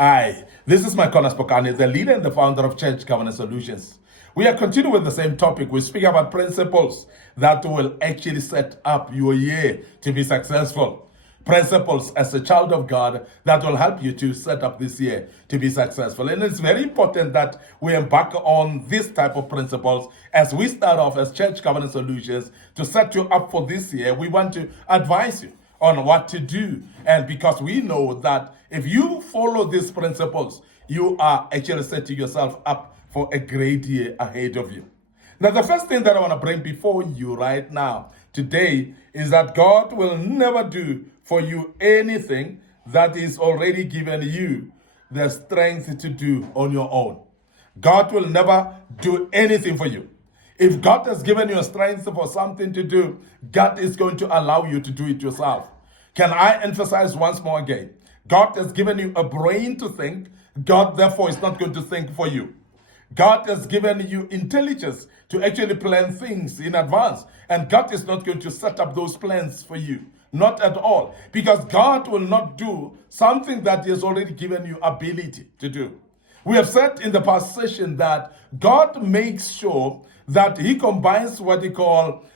Hi, this is Micornus Phokane, the leader and the founder of Church Governance Solutions. We are continuing with the same topic. We speak about principles that will actually set up your year to be successful. Principles as a child of God that will help you to set up this year to be successful. And it's very important that we embark on this type of principles as we start off as Church Governance Solutions to set you up for this year. We want to advise you on what to do. And because we know that if you follow these principles, you are actually setting yourself up for a great year ahead of you. Now, the first thing that I want to bring before you right now, today, is that God will never do for you anything that is already given you the strength to do on your own. God will never do anything for you. If God has given you a strength for something to do, God is going to allow you to do it yourself. Can I emphasize once more again? God has given you a brain to think. God, therefore, is not going to think for you. God has given you intelligence to actually plan things in advance. And God is not going to set up those plans for you. Not at all. Because God will not do something that He has already given you ability to do. We have said in the past session that God makes sure that He combines what we call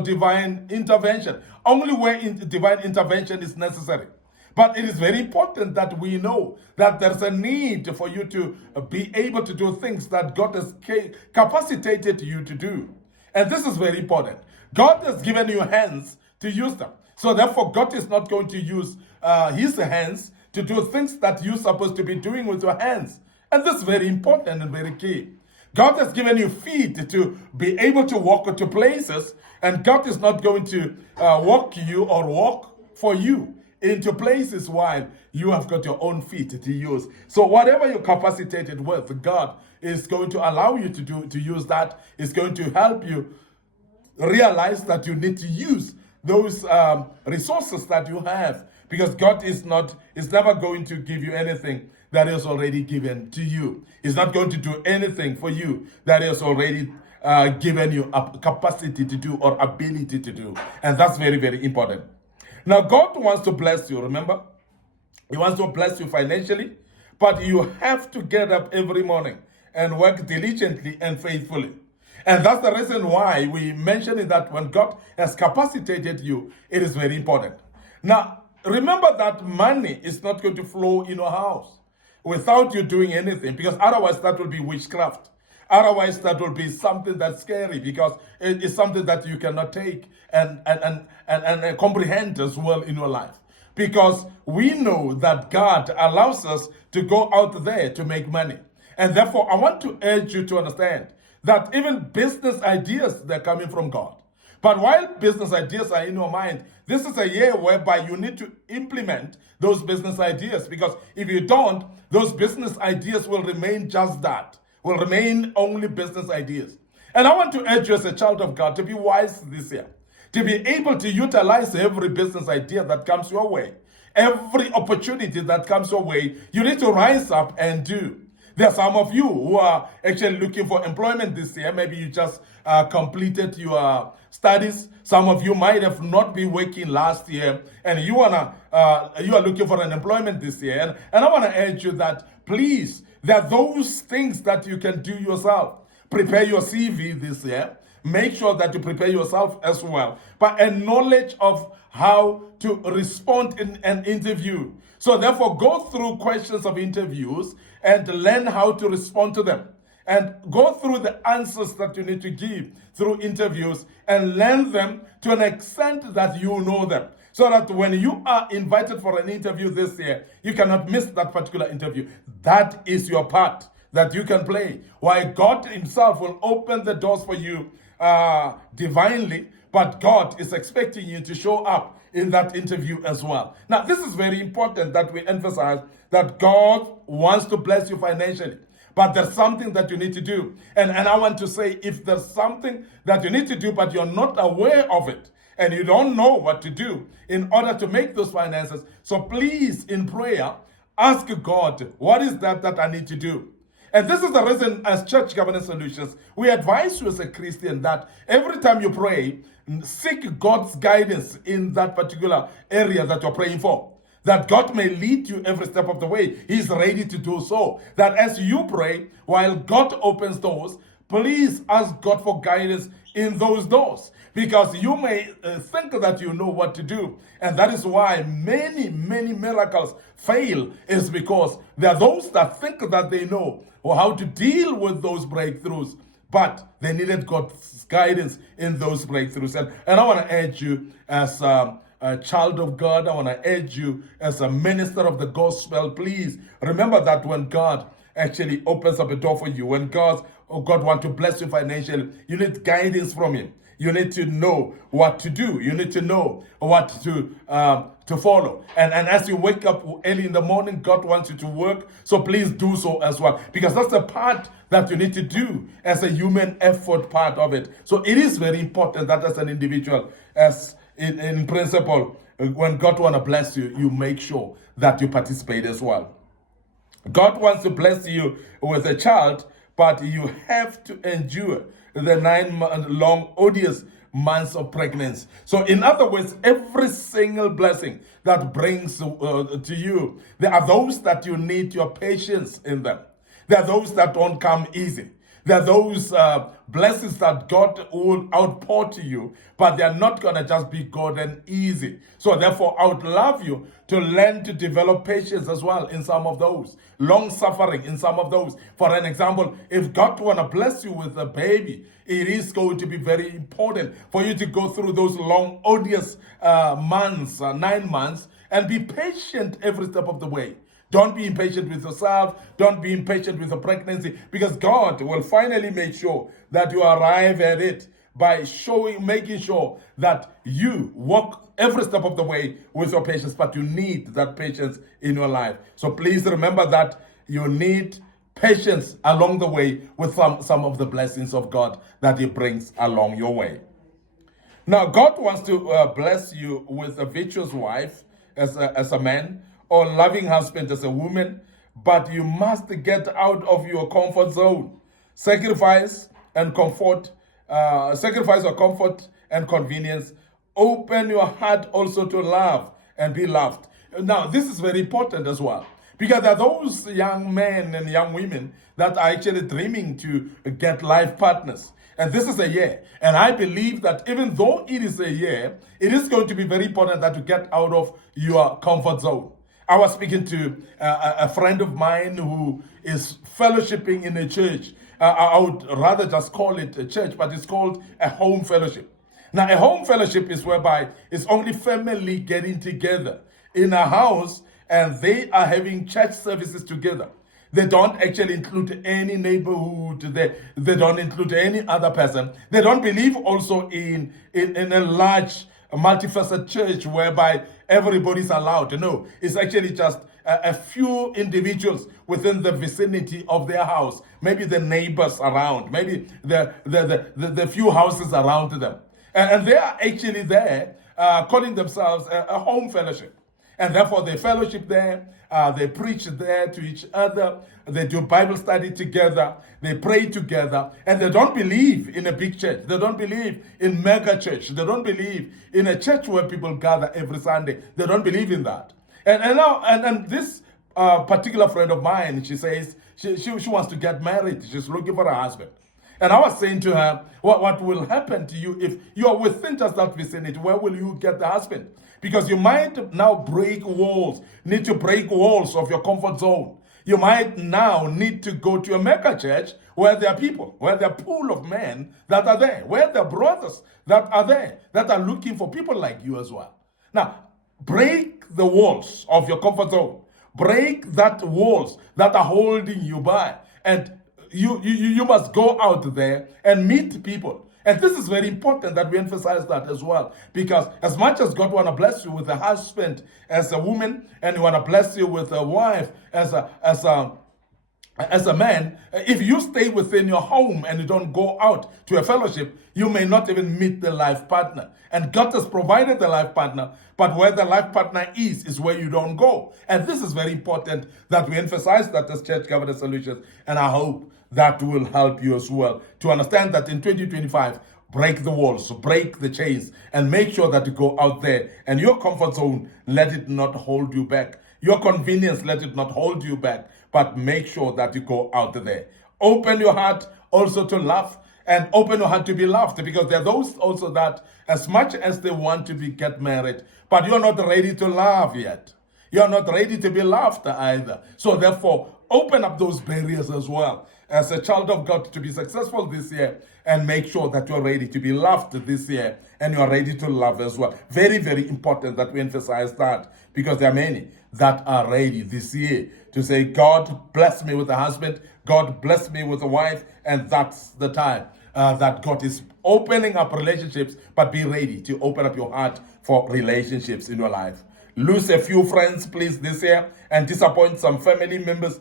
divine intervention, only where divine intervention is necessary. But it is very important that we know that there's a need for you to be able to do things that God has capacitated you to do. And this is very important. God has given you hands to use them. So therefore, God is not going to use His hands to do things that you're supposed to be doing with your hands. And this is very important and very key. God has given you feet to be able to walk to places, and God is not going to walk you or walk for you into places while you have got your own feet to use. So whatever you're capacitated with, God is going to allow you to use that. Is going to help you realize that you need to use those resources that you have, because God is never going to give you anything that is already given to you. He's not going to do anything for you that is already given you a capacity to do or ability to do. And that's very, very important. Now, God wants to bless you, remember? He wants to bless you financially, but you have to get up every morning and work diligently and faithfully. And that's the reason why we mentioned that when God has capacitated you, it is very important. Now, remember that money is not going to flow in your house without you doing anything, because otherwise that will be witchcraft. Otherwise, that will be something that's scary, because it is something that you cannot take and comprehend as well in your life. Because we know that God allows us to go out there to make money. And therefore, I want to urge you to understand that even business ideas, they're coming from God. But while business ideas are in your mind, this is a year whereby you need to implement those business ideas, because if you don't, those business ideas will remain just that, will remain only business ideas. And I want to urge you as a child of God to be wise this year, to be able to utilize every business idea that comes your way, every opportunity that comes your way. You need to rise up and do. There are some of you who are actually looking for employment this year. Maybe you just completed your studies. Some of you might have not been working last year, and you are looking for an employment this year. And I want to urge you that, please, there are those things that you can do yourself. Prepare your CV this year. Make sure that you prepare yourself as well, but a knowledge of how to respond in an interview. So therefore, go through questions of interviews and learn how to respond to them. And go through the answers that you need to give through interviews and learn them to an extent that you know them. So that when you are invited for an interview this year, you cannot miss that particular interview. That is your part that you can play. Why God Himself will open the doors for you divinely, but God is expecting you to show up in that interview as well. Now, this is very important that we emphasize that God wants to bless you financially, but there's something that you need to do. And I want to say, if there's something that you need to do, but you're not aware of it, and you don't know what to do in order to make those finances, so please, in prayer, ask God, what is that I need to do? And this is the reason, as Church Governance Solutions, we advise you as a Christian that every time you pray, seek God's guidance in that particular area that you're praying for. that God may lead you every step of the way. He's ready to do so. That as you pray, while God opens doors, please ask God for guidance in those doors, because you may think that you know what to do. And that is why many miracles fail, is because there are those that think that they know or how to deal with those breakthroughs, but they needed God's guidance in those breakthroughs. And I want to urge you as a child of God, I want to urge you as a minister of the gospel, please remember that when God actually opens up a door for you, when God wants to bless you financially, you need guidance from Him. You need to know what to do. You need to know what to follow. And as you wake up early in the morning, God wants you to work. So please do so as well, because that's the part that you need to do as a human effort part of it. So it is very important that as an individual, as in principle, when God wants to bless you, you make sure that you participate as well. God wants to bless you with a child, but you have to endure the 9 long odious months of pregnancy. So in other words, every single blessing that brings to you, there are those that you need your patience in them. There are those that don't come easy. There are those blessings that God will outpour to you, but they are not going to just be good and easy. So therefore, I would love you to learn to develop patience as well in some of those. Long suffering in some of those. For an example, if God want to bless you with a baby, it is going to be very important for you to go through those long, odious months, 9 months, and be patient every step of the way. Don't be impatient with yourself. Don't be impatient with the pregnancy, because God will finally make sure that you arrive at it by making sure that you walk every step of the way with your patience, but you need that patience in your life. So please remember that you need patience along the way with some of the blessings of God that He brings along your way. Now, God wants to bless you with a virtuous wife as a man, or loving husband as a woman, but you must get out of your comfort zone. Sacrifice or comfort and convenience. Open your heart also to love and be loved. Now, this is very important as well, because there are those young men and young women that are actually dreaming to get life partners. And this is a year. And I believe that even though it is a year, it is going to be very important that you get out of your comfort zone. I was speaking to a friend of mine who is fellowshipping in a church. I would rather just call it a church, but it's called a home fellowship. Now, a home fellowship is whereby it's only family getting together in a house, and they are having church services together. They don't actually include any neighborhood. They don't include any other person. They don't believe also in a large multifaceted church whereby everybody's allowed. No, it's actually just a few individuals within the vicinity of their house, maybe the neighbors around, maybe the few houses around them. And they are actually there calling themselves a home fellowship. And therefore they fellowship there, they preach there to each other, they do Bible study together, they pray together, and they don't believe in a big church. They don't believe in mega church. They don't believe in a church where people gather every Sunday. They don't believe in that. And this particular friend of mine, she says she wants to get married. She's looking for a husband. And I was saying to her, what will happen to you if you are within just that vicinity? Where will you get the husband? Because you might now need to break walls of your comfort zone. You might now need to go to a mega church where there are people, where there are a pool of men that are there, where there are brothers that are there, that are looking for people like you as well. Now, break the walls of your comfort zone. Break that walls that are holding you by. And you must go out there and meet people. And this is very important that we emphasize that as well, because as much as God want to bless you with a husband as a woman, and He want to bless you with a wife as a man, if you stay within your home and you don't go out to a fellowship, you may not even meet the life partner. And God has provided the life partner, but where the life partner is where you don't go. And this is very important that we emphasize that as Church Covenant Solutions, and I hope that will help you as well to understand that in 2025, break the walls, break the chains, and make sure that you go out there. And your comfort zone, let it not hold you back. Your convenience, let it not hold you back. But make sure that you go out there. Open your heart also to love, and open your heart to be loved, because there are those also that as much as they want to get married, but you're not ready to love yet. You're not ready to be loved either. So therefore, open up those barriers as well as a child of God to be successful this year, and make sure that you're ready to be loved this year and you're ready to love as well. Very, very important that we emphasize that, because there are many that are ready this year to say, God bless me with a husband, God bless me with a wife, and that's the time that God is opening up relationships. But be ready to open up your heart for relationships in your life. Lose a few friends, please, this year, and disappoint some family members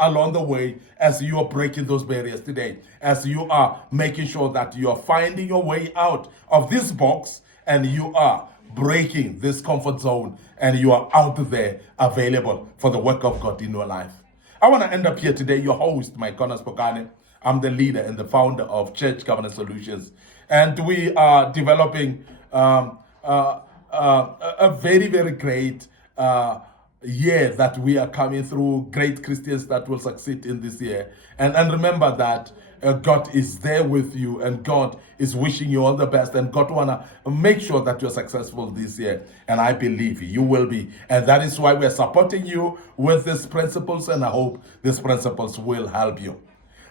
along the way as you are breaking those barriers today, as you are making sure that you are finding your way out of this box and you are breaking this comfort zone and you are out there available for the work of God in your life. I want to end up here today, your host, Micornus Phokane. I'm the leader and the founder of Church Governance Solutions, and we are developing a very, very great year that we are coming through, great Christians that will succeed in this year. And remember that God is there with you, and God is wishing you all the best, and God want to make sure that you're successful this year. And I believe you will be. And that is why we're supporting you with these principles, and I hope these principles will help you.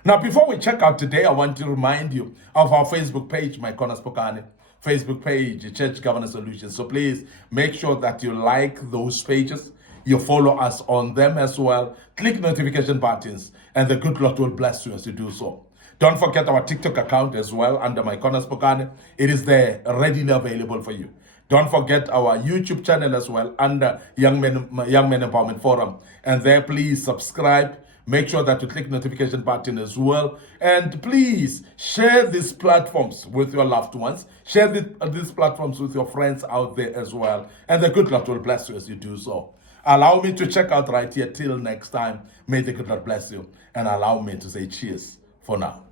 Now, before we check out today, I want to remind you of our Facebook page, Micornus Phokane. Facebook page, Church Governance Solutions. So please make sure that you like those pages, you follow us on them as well, click notification buttons, and the good Lord will bless you as you do so. Don't forget our TikTok account as well under Micornus Phokane. It is there readily available for you. Don't forget our YouTube channel as well under Young Men Empowerment Forum. And there, please subscribe. Make sure that you click notification button as well. And please share these platforms with your loved ones. Share these platforms with your friends out there as well. And the good Lord will bless you as you do so. Allow me to check out right here. Till next time, may the good Lord bless you. And allow me to say cheers for now.